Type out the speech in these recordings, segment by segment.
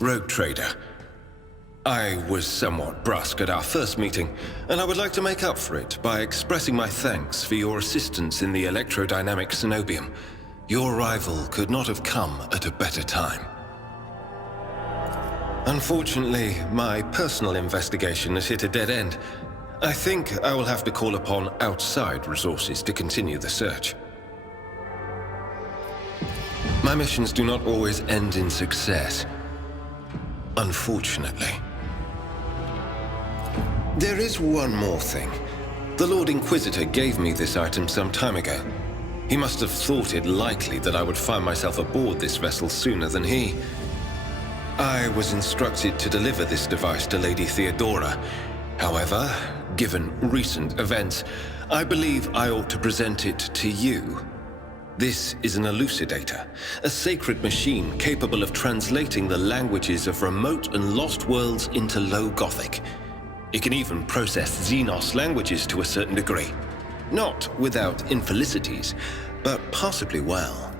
Rogue Trader. I was somewhat brusque at our first meeting, and I would like to make up for it by expressing my thanks for your assistance in the electrodynamic Cenobium. Your arrival could not have come at a better time. Unfortunately, my personal investigation has hit a dead end. I think I will have to call upon outside resources to continue the search. My missions do not always end in success, unfortunately. There is one more thing. The Lord Inquisitor gave me this item some time ago. He must have thought it likely that I would find myself aboard this vessel sooner than he. I was instructed to deliver this device to Lady Theodora. However, given recent events, I believe I ought to present it to you. This is an elucidator, a sacred machine capable of translating the languages of remote and lost worlds into Low Gothic. It can even process Xenos languages to a certain degree. Not without infelicities, but possibly well.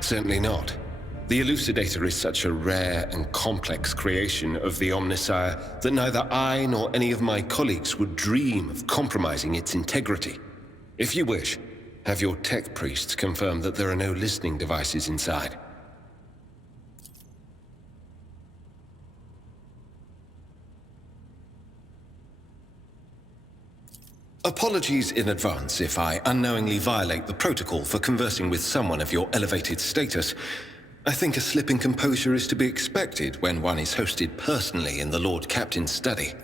Certainly not. The Elucidator is such a rare and complex creation of the Omnissiah that neither I nor any of my colleagues would dream of compromising its integrity. If you wish, have your tech priests confirm that there are no listening devices inside. Apologies in advance if I unknowingly violate the protocol for conversing with someone of your elevated status. I think a slip in composure is to be expected when one is hosted personally in the Lord Captain's study.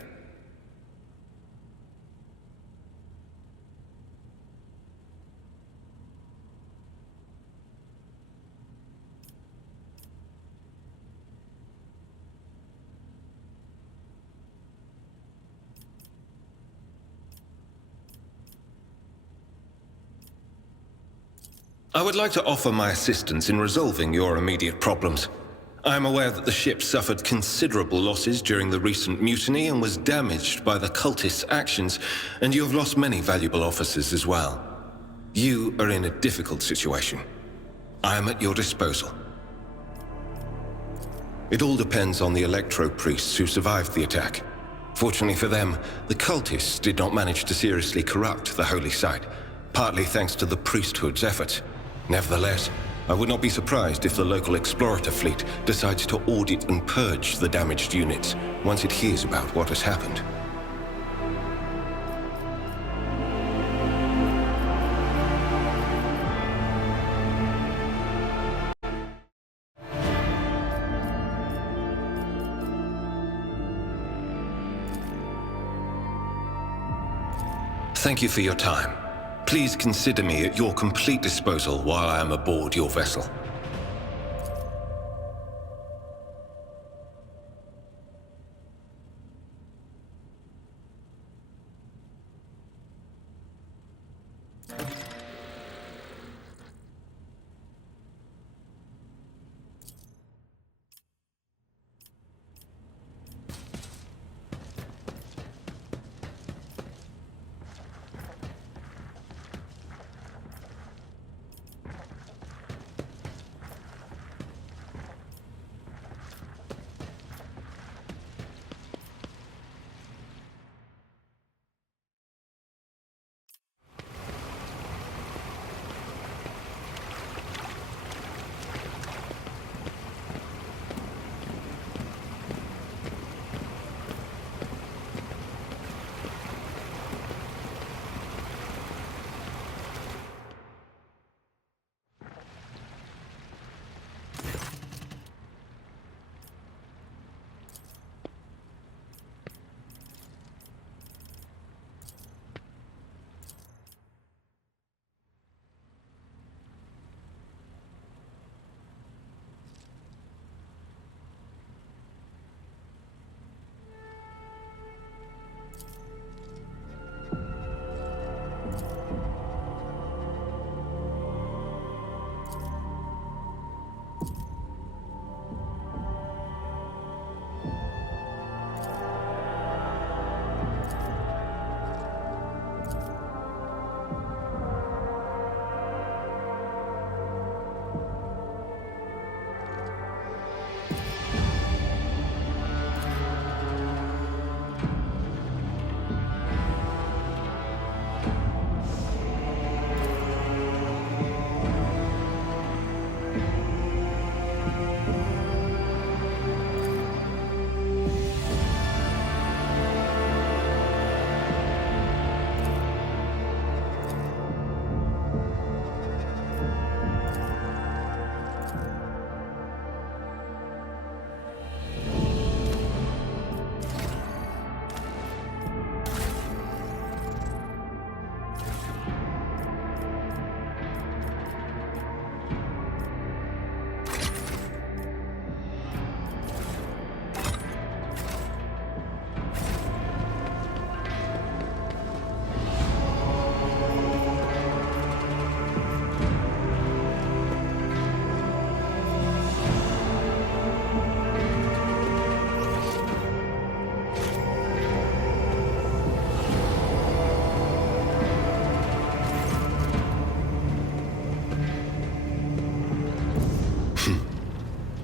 I would like to offer my assistance in resolving your immediate problems. I am aware that the ship suffered considerable losses during the recent mutiny and was damaged by the cultists' actions, and you have lost many valuable officers as well. You are in a difficult situation. I am at your disposal. It all depends on the electro-priests who survived the attack. Fortunately for them, the cultists did not manage to seriously corrupt the holy site, partly thanks to the priesthood's efforts. Nevertheless, I would not be surprised if the local explorator fleet decides to audit and purge the damaged units once it hears about what has happened. Thank you for your time. Please consider me at your complete disposal while I am aboard your vessel.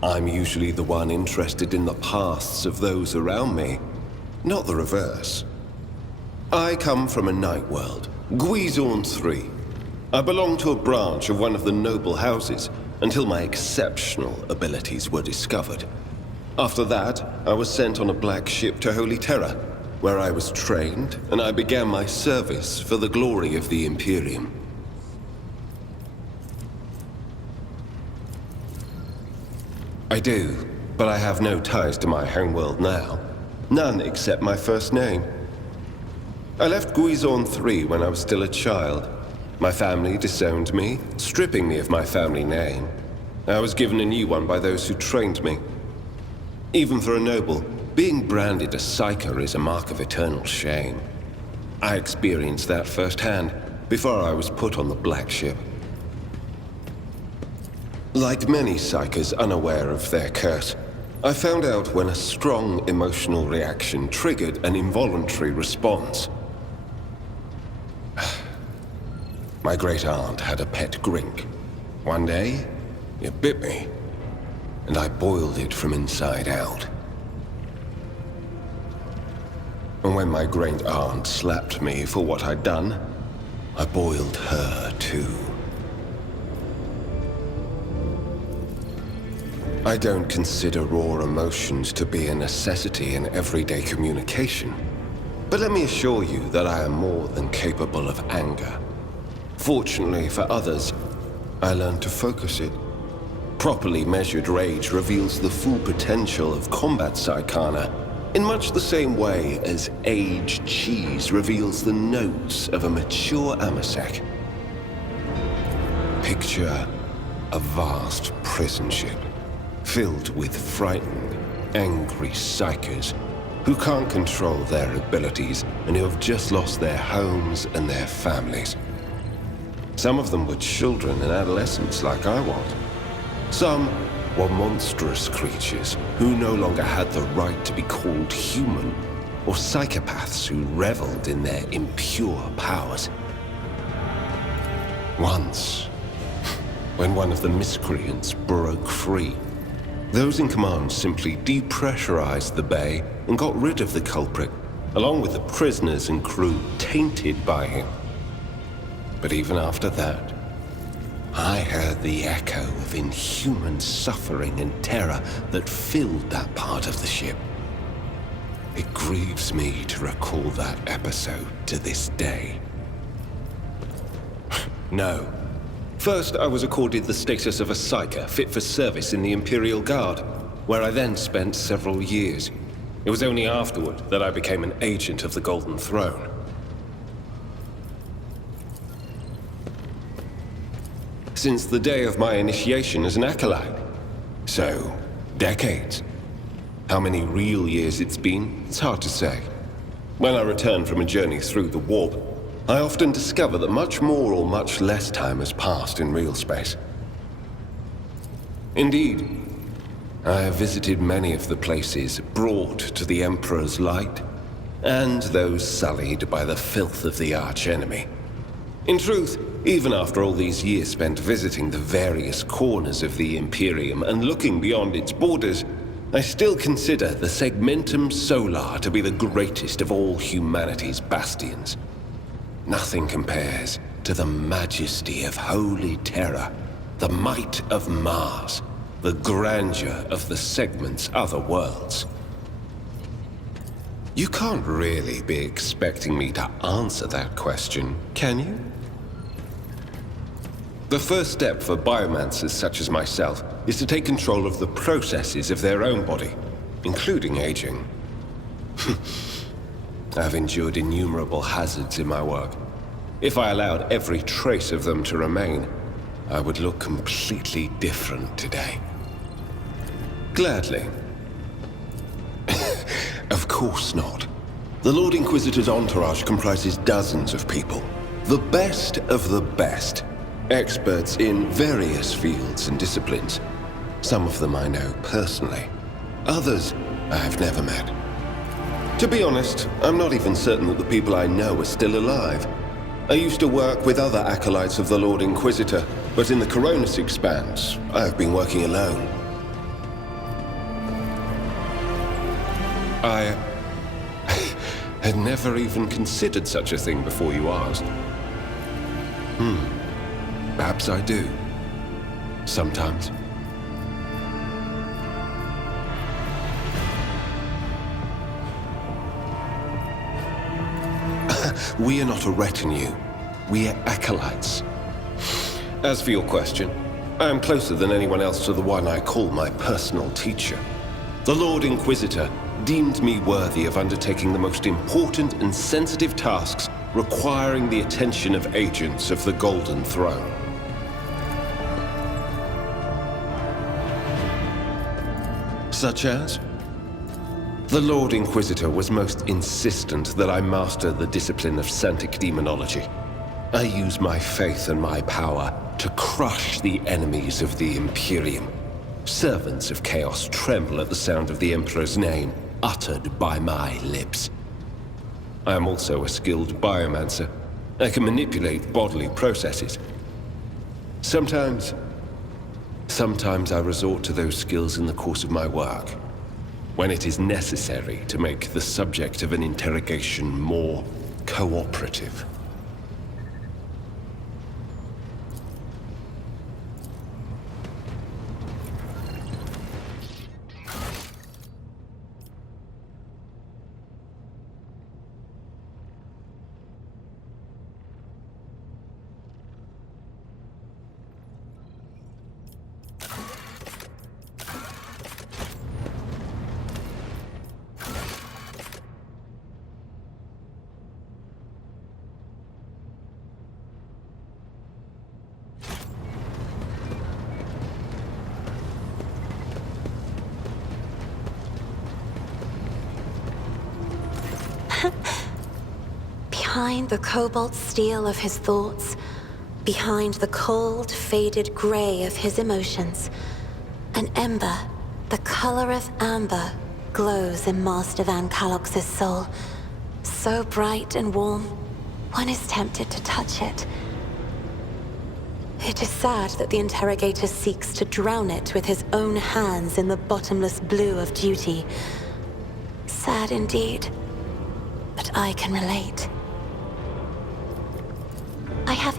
I'm usually the one interested in the pasts of those around me, not the reverse. I come from a night world, Guizorn 3. I belong to a branch of one of the noble houses until my exceptional abilities were discovered. After that, I was sent on a black ship to Holy Terra, where I was trained and I began my service for the glory of the Imperium. I do, but I have no ties to my homeworld now. None except my first name. I left Guizorn 3 when I was still a child. My family disowned me, stripping me of my family name. I was given a new one by those who trained me. Even for a noble, being branded a psyker is a mark of eternal shame. I experienced that firsthand before I was put on the black ship. Like many psykers unaware of their curse, I found out when a strong emotional reaction triggered an involuntary response. My great-aunt had a pet grink. One day, it bit me, and I boiled it from inside out. And when my great-aunt slapped me for what I'd done, I boiled her too. I don't consider raw emotions to be a necessity in everyday communication. But let me assure you that I am more than capable of anger. Fortunately for others, I learned to focus it. Properly measured rage reveals the full potential of combat psychana, in much the same way as aged cheese reveals the notes of a mature amasec. Picture a vast prison ship, filled with frightened, angry psychers who can't control their abilities and who have just lost their homes and their families. Some of them were children and adolescents like I was. Some were monstrous creatures who no longer had the right to be called human, or psychopaths who reveled in their impure powers. Once, when one of the miscreants broke free, those in command simply depressurized the bay and got rid of the culprit, along with the prisoners and crew tainted by him. But even after that, I heard the echo of inhuman suffering and terror that filled that part of the ship. It grieves me to recall that episode to this day. No. First, I was accorded the status of a psyker fit for service in the Imperial Guard, where I then spent several years. It was only afterward that I became an agent of the Golden Throne. Since the day of my initiation as an acolyte. So, decades. How many real years it's been, it's hard to say. When I return from a journey through the warp, I often discover that much more or much less time has passed in real space. Indeed, I have visited many of the places brought to the Emperor's light, and those sullied by the filth of the archenemy. In truth, even after all these years spent visiting the various corners of the Imperium and looking beyond its borders, I still consider the Segmentum Solar to be the greatest of all humanity's bastions. Nothing compares to the majesty of Holy Terra, the might of Mars, the grandeur of the segment's other worlds. You can't really be expecting me to answer that question, can you? The first step for biomancers such as myself is to take control of the processes of their own body, including aging. I've endured innumerable hazards in my work. If I allowed every trace of them to remain, I would look completely different today. Gladly. Of course not. The Lord Inquisitor's entourage comprises dozens of people. The best of the best. Experts in various fields and disciplines. Some of them I know personally. Others I have never met. To be honest, I'm not even certain that the people I know are still alive. I used to work with other acolytes of the Lord Inquisitor, but in the Coronis Expanse, I have been working alone. I had never even considered such a thing before you asked. Perhaps I do. Sometimes. We are not a retinue. We are acolytes. As for your question, I am closer than anyone else to the one I call my personal teacher. The Lord Inquisitor deemed me worthy of undertaking the most important and sensitive tasks requiring the attention of agents of the Golden Throne. Such as? The Lord Inquisitor was most insistent that I master the discipline of Santic Demonology. I use my faith and my power to crush the enemies of the Imperium. Servants of Chaos tremble at the sound of the Emperor's name, uttered by my lips. I am also a skilled biomancer. I can manipulate bodily processes. Sometimes I resort to those skills in the course of my work, when it is necessary to make the subject of an interrogation more cooperative. Behind the cobalt steel of his thoughts, behind the cold, faded gray of his emotions, an ember, the color of amber, glows in Master Van Kalox's soul. So bright and warm, one is tempted to touch it. It is sad that the interrogator seeks to drown it with his own hands in the bottomless blue of duty. Sad indeed, but I can relate. I have...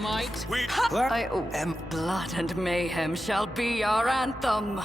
Might. I blood and mayhem shall be our anthem.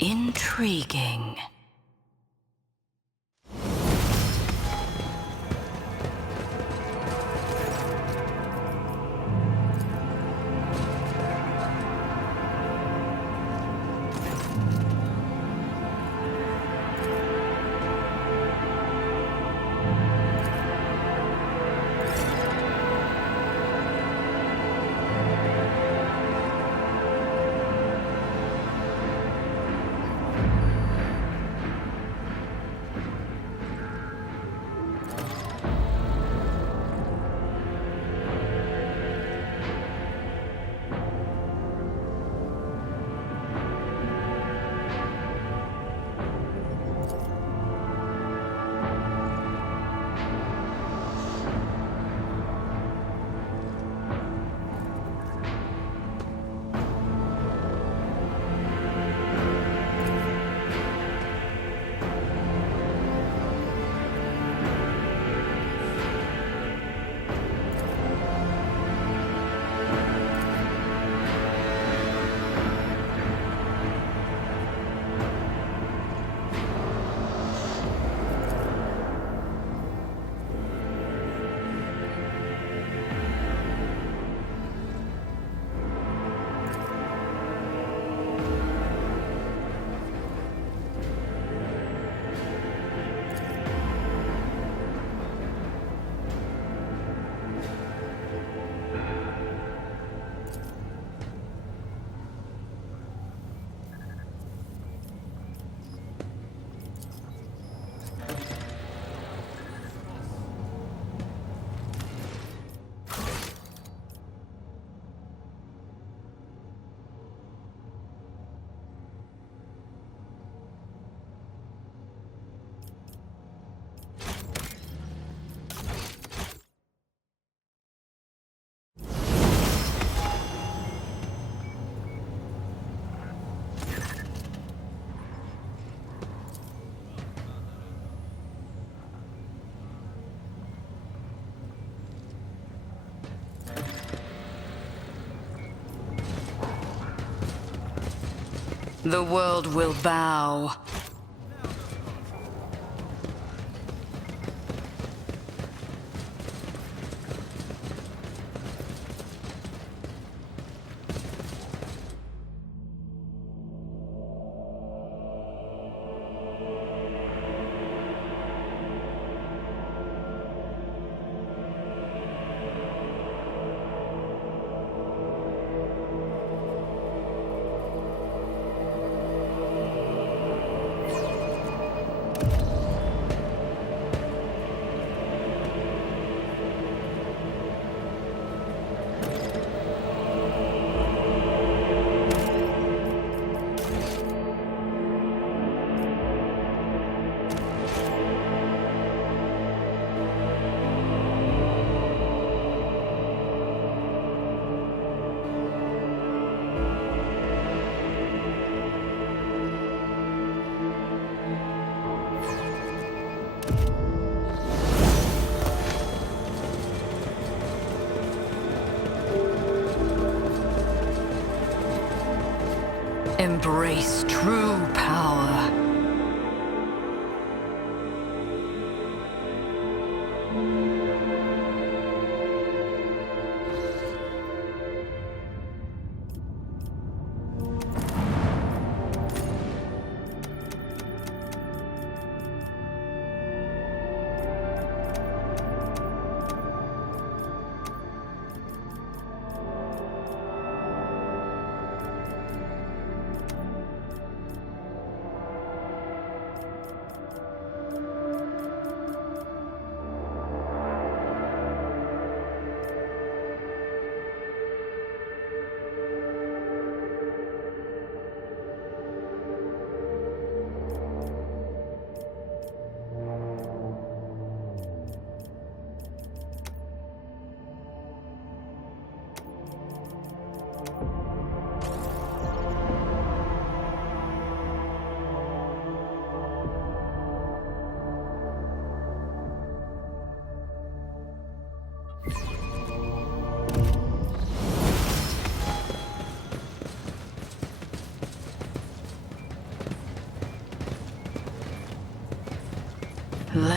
Intriguing. The world will bow. Embrace true power.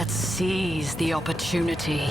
Let's seize the opportunity.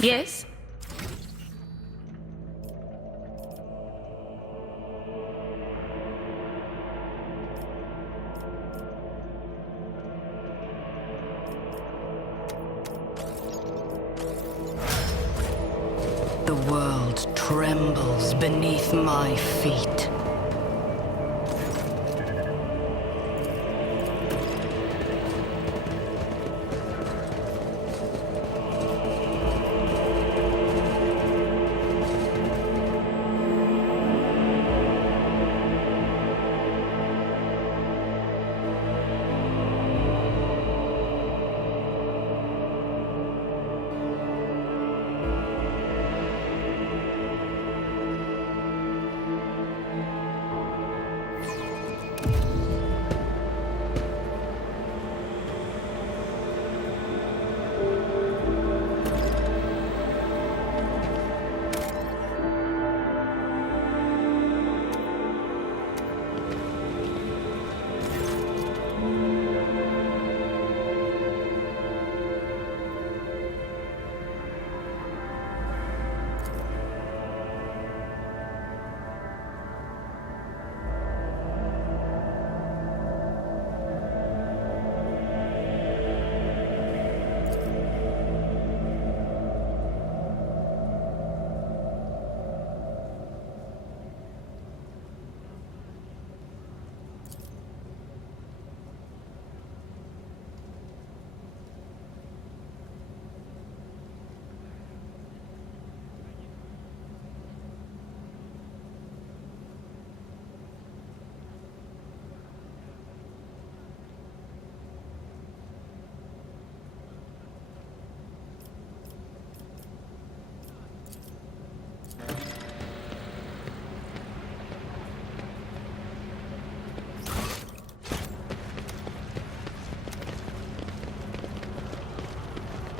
Yes? The world trembles beneath my feet.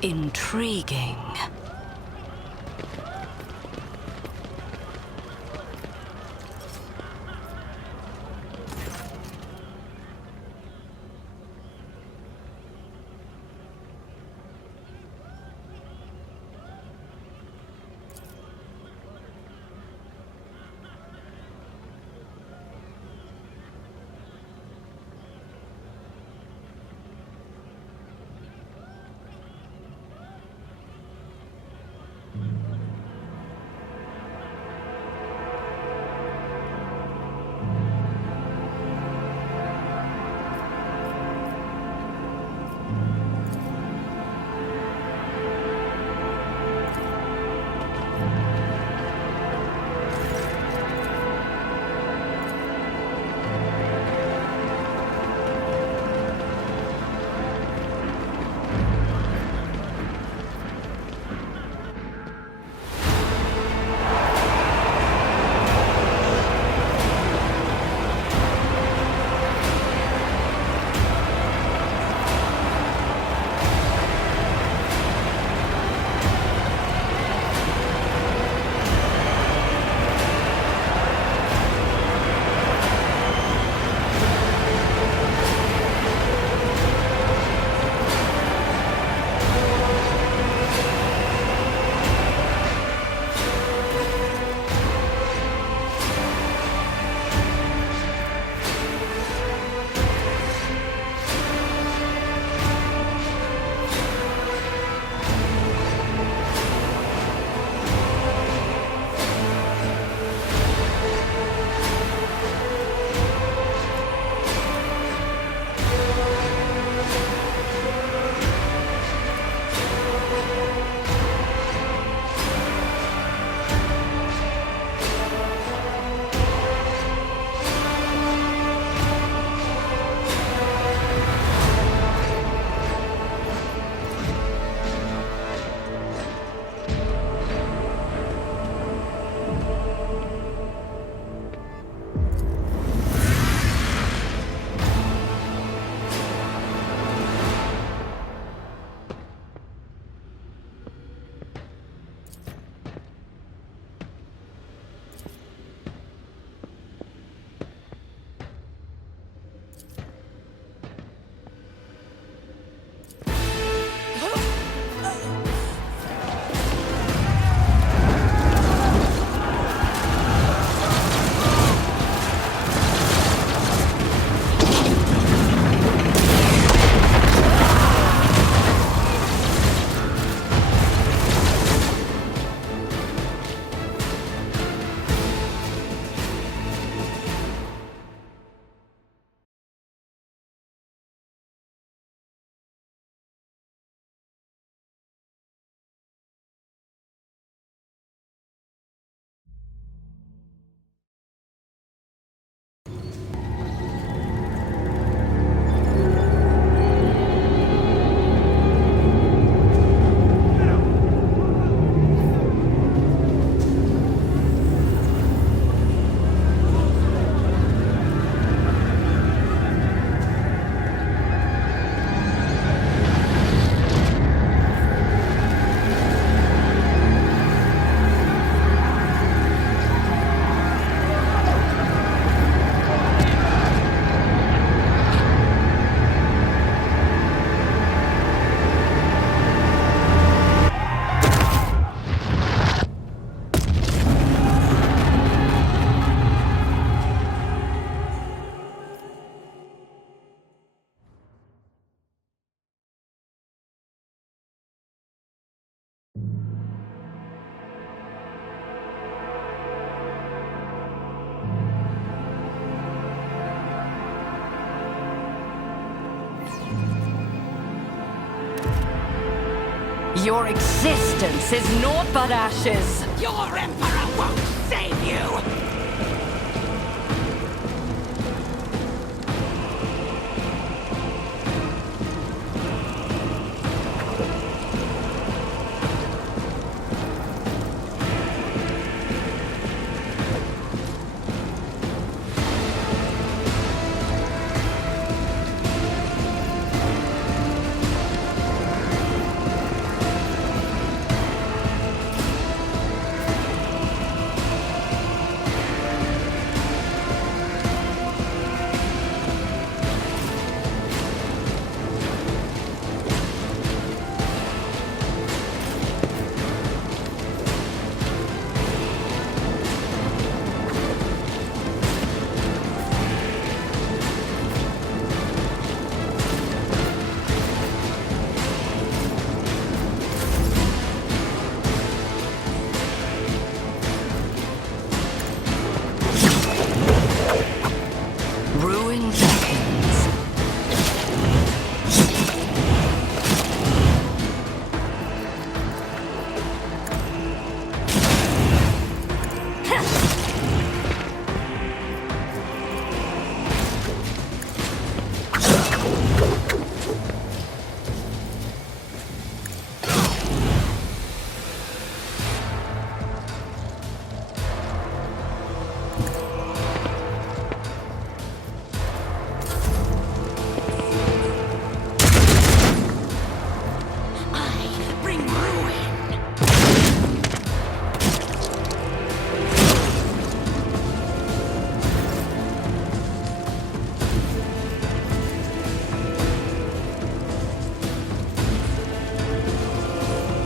Intriguing. Your existence is naught but ashes. Your Emperor won't save you!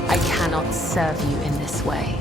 I cannot serve you in this way.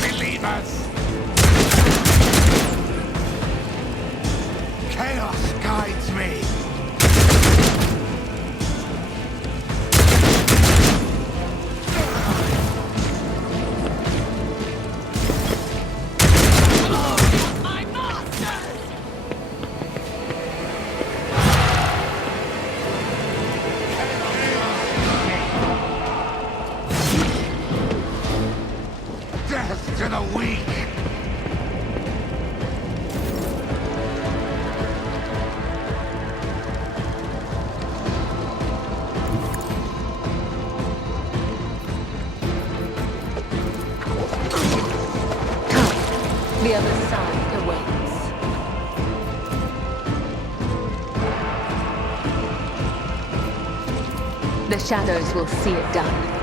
believers! Chaos guides me! My masters! Death to the weak! The other side awaits. The shadows will see it done.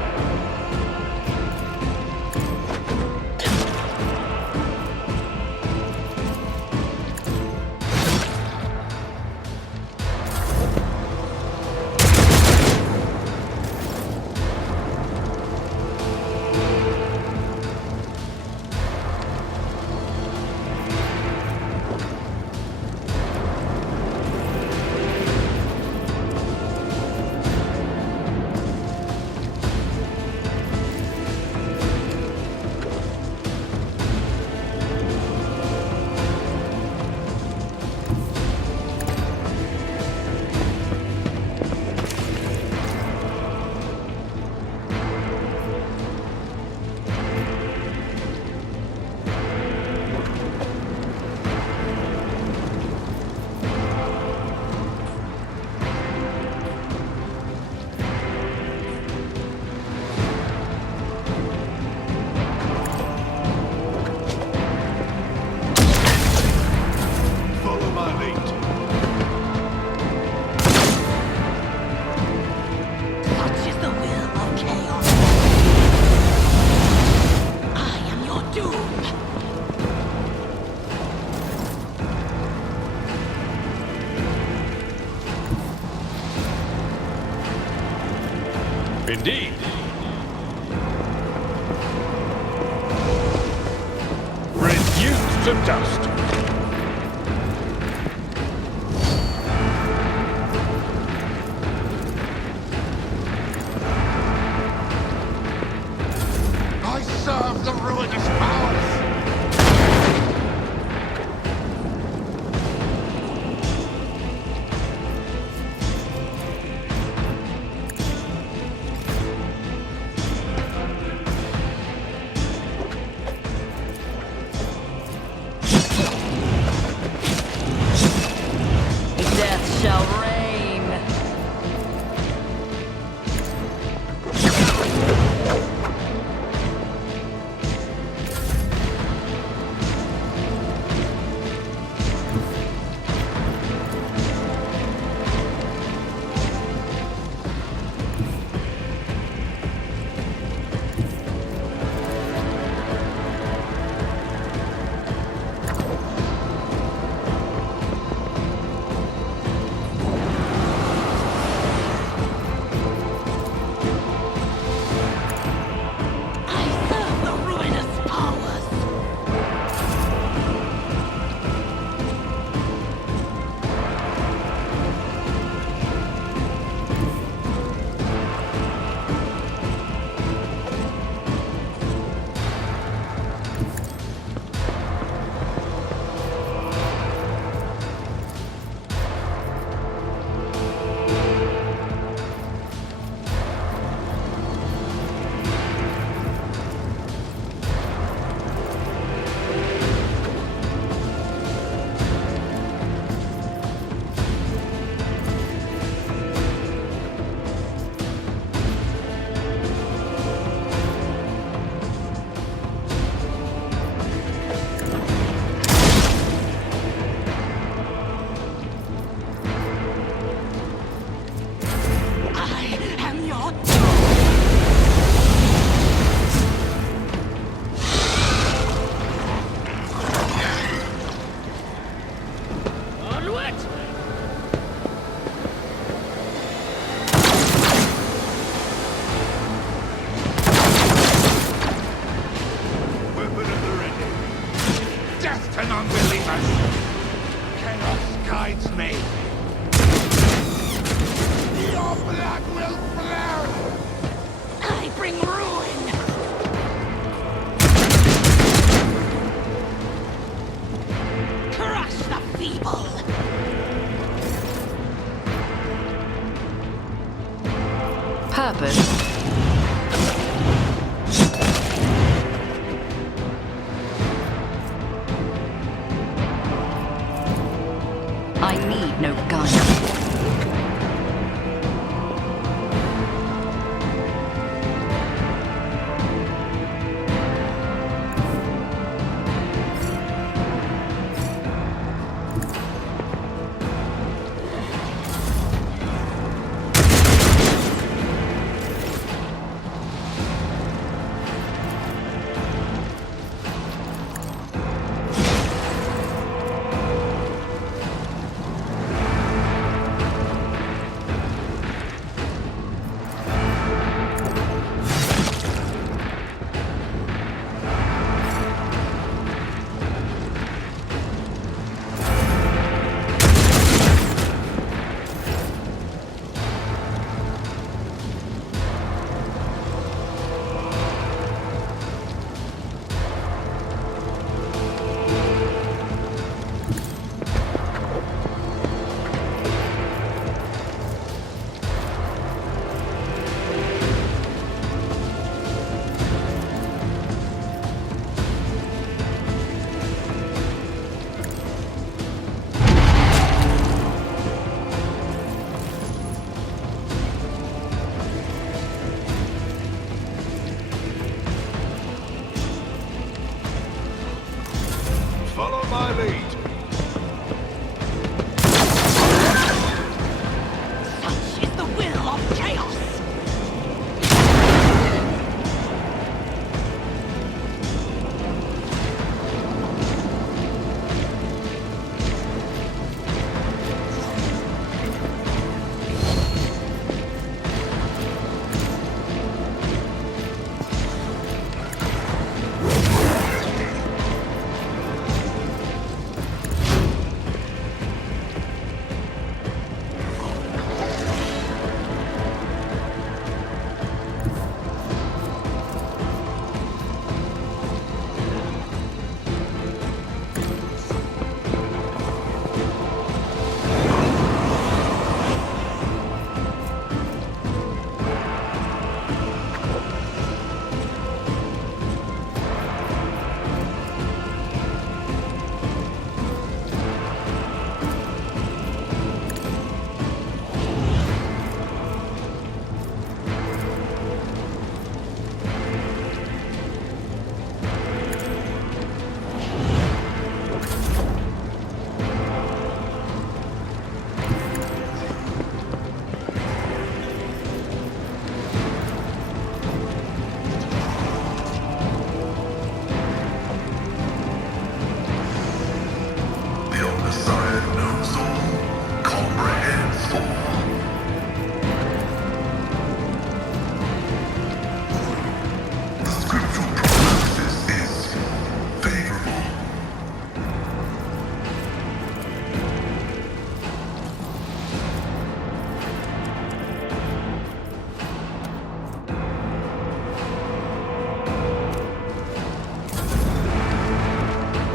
Follow my lead. Such is the will of chaos. I am your doom. Indeed. Reduced to dust. I serve the ruinous powers! to non-believers. Chaos guides me. Your blood will flow. I bring ruin. Crush the feeble. Purpose. I need no guidance. Follow my lead. Such is the will of chaos.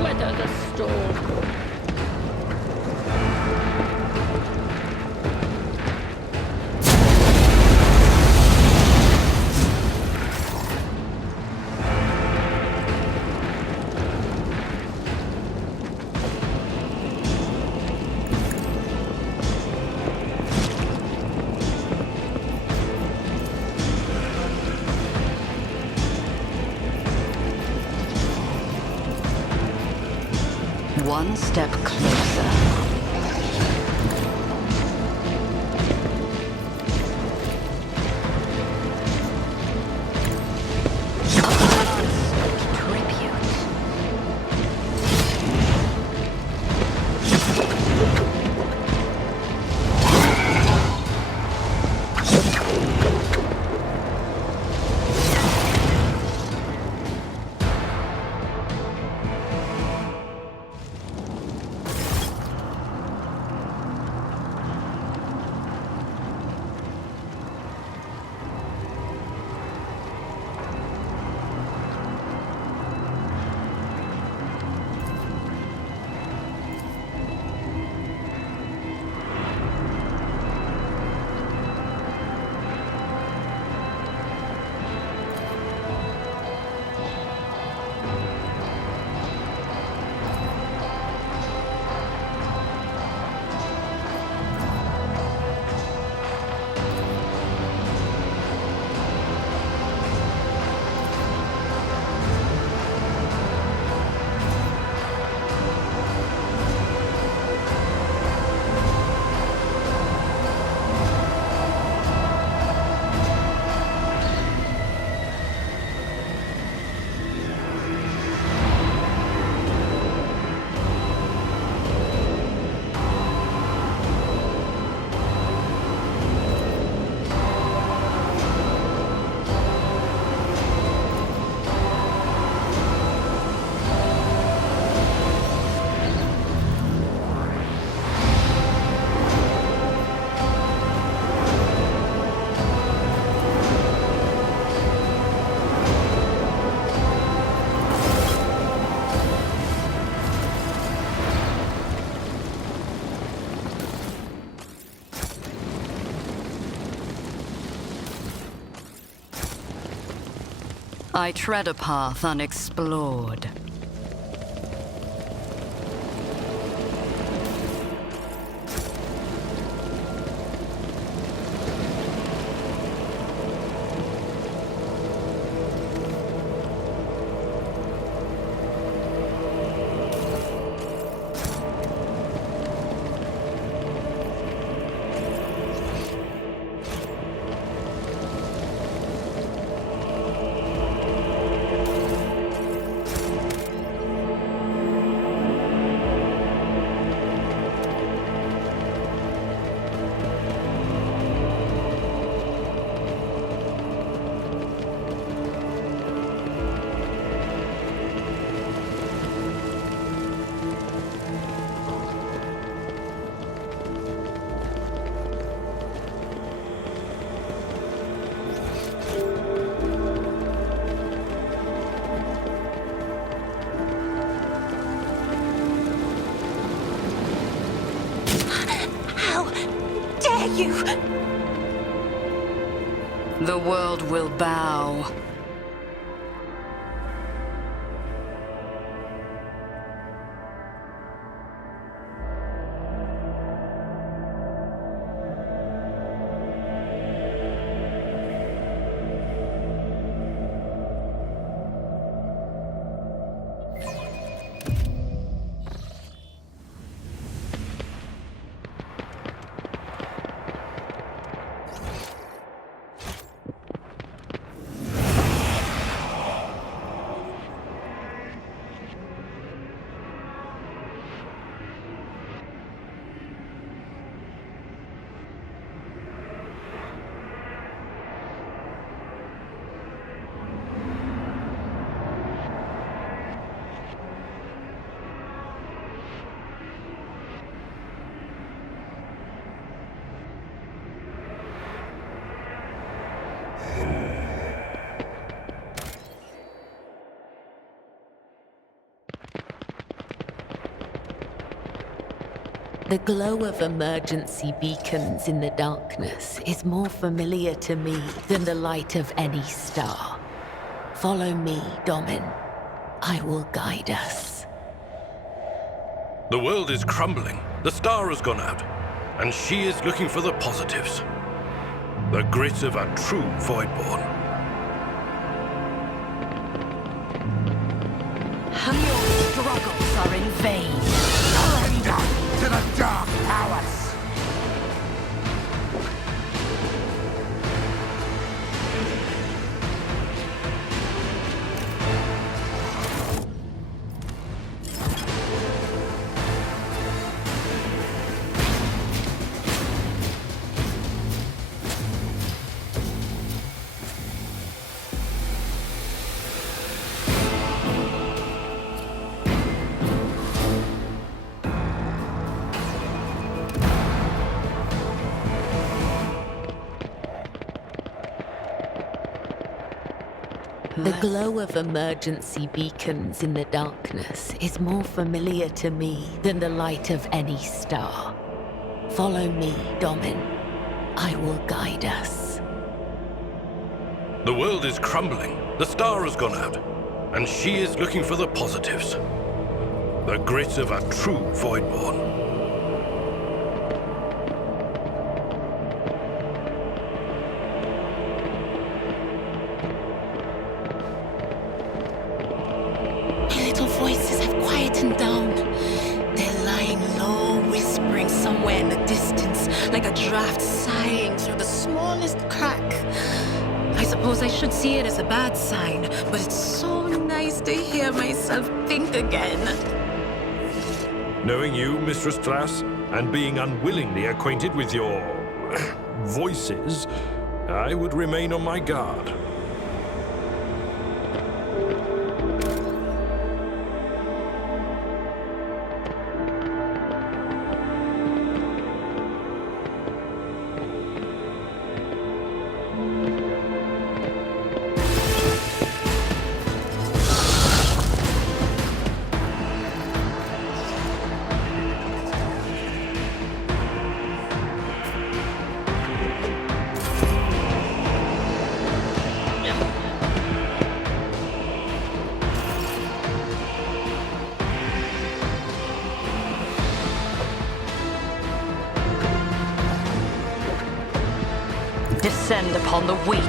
Weather the storm. One step closer. I tread a path unexplored. How dare you! The world will bow. The glow of emergency beacons in the darkness is more familiar to me than the light of any star. Follow me, Domin. I will guide us. The world is crumbling. The star has gone out. And she is looking for the positives. The grit of a true Voidborn. Your struggles are in vain. Surrender to the dark powers! The glow of emergency beacons in the darkness is more familiar to me than the light of any star. Follow me, Domin. I will guide us. The world is crumbling. The star has gone out. And she is looking for the positives. The grit of a true Voidborn. Voices have quietened down. They're lying low, whispering somewhere in the distance, like a draft sighing through the smallest crack. I suppose I should see it as a bad sign, but it's so nice to hear myself think again. Knowing you, Mistress Trass, and being unwillingly acquainted with your voices, I would remain on my guard. descend upon the weak.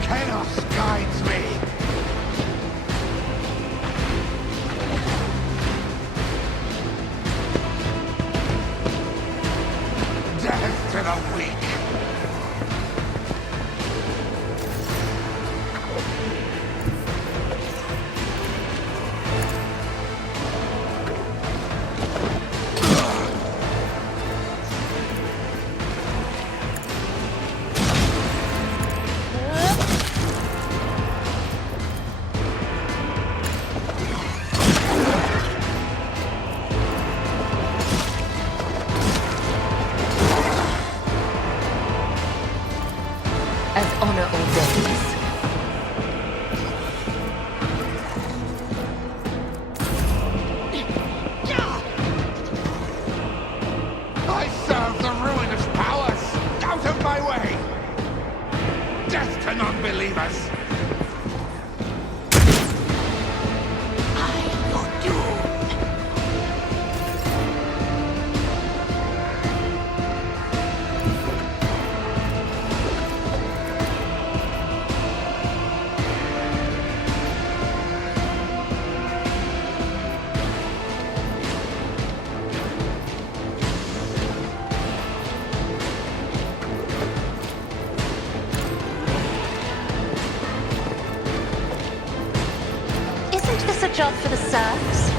Chaos guides me. Death to the weak. As honor ordains. I serve the ruinous powers! Out of my way! Death to non-believers! Isn't this a job for the serfs?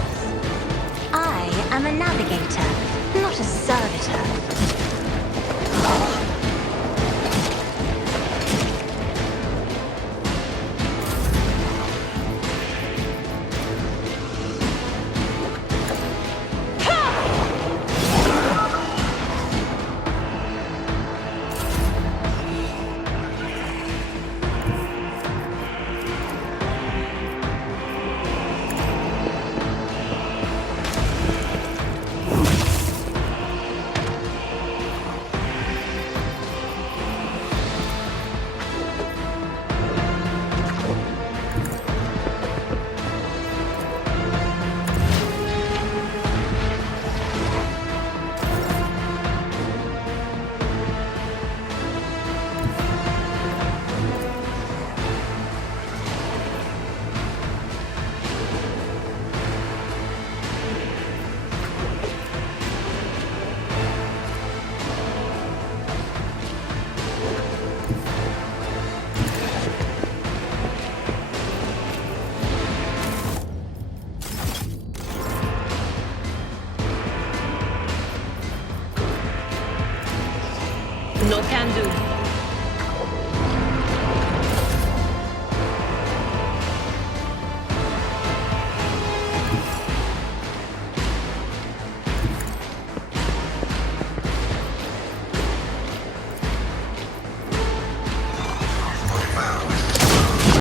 I am a navigator, not a servitor.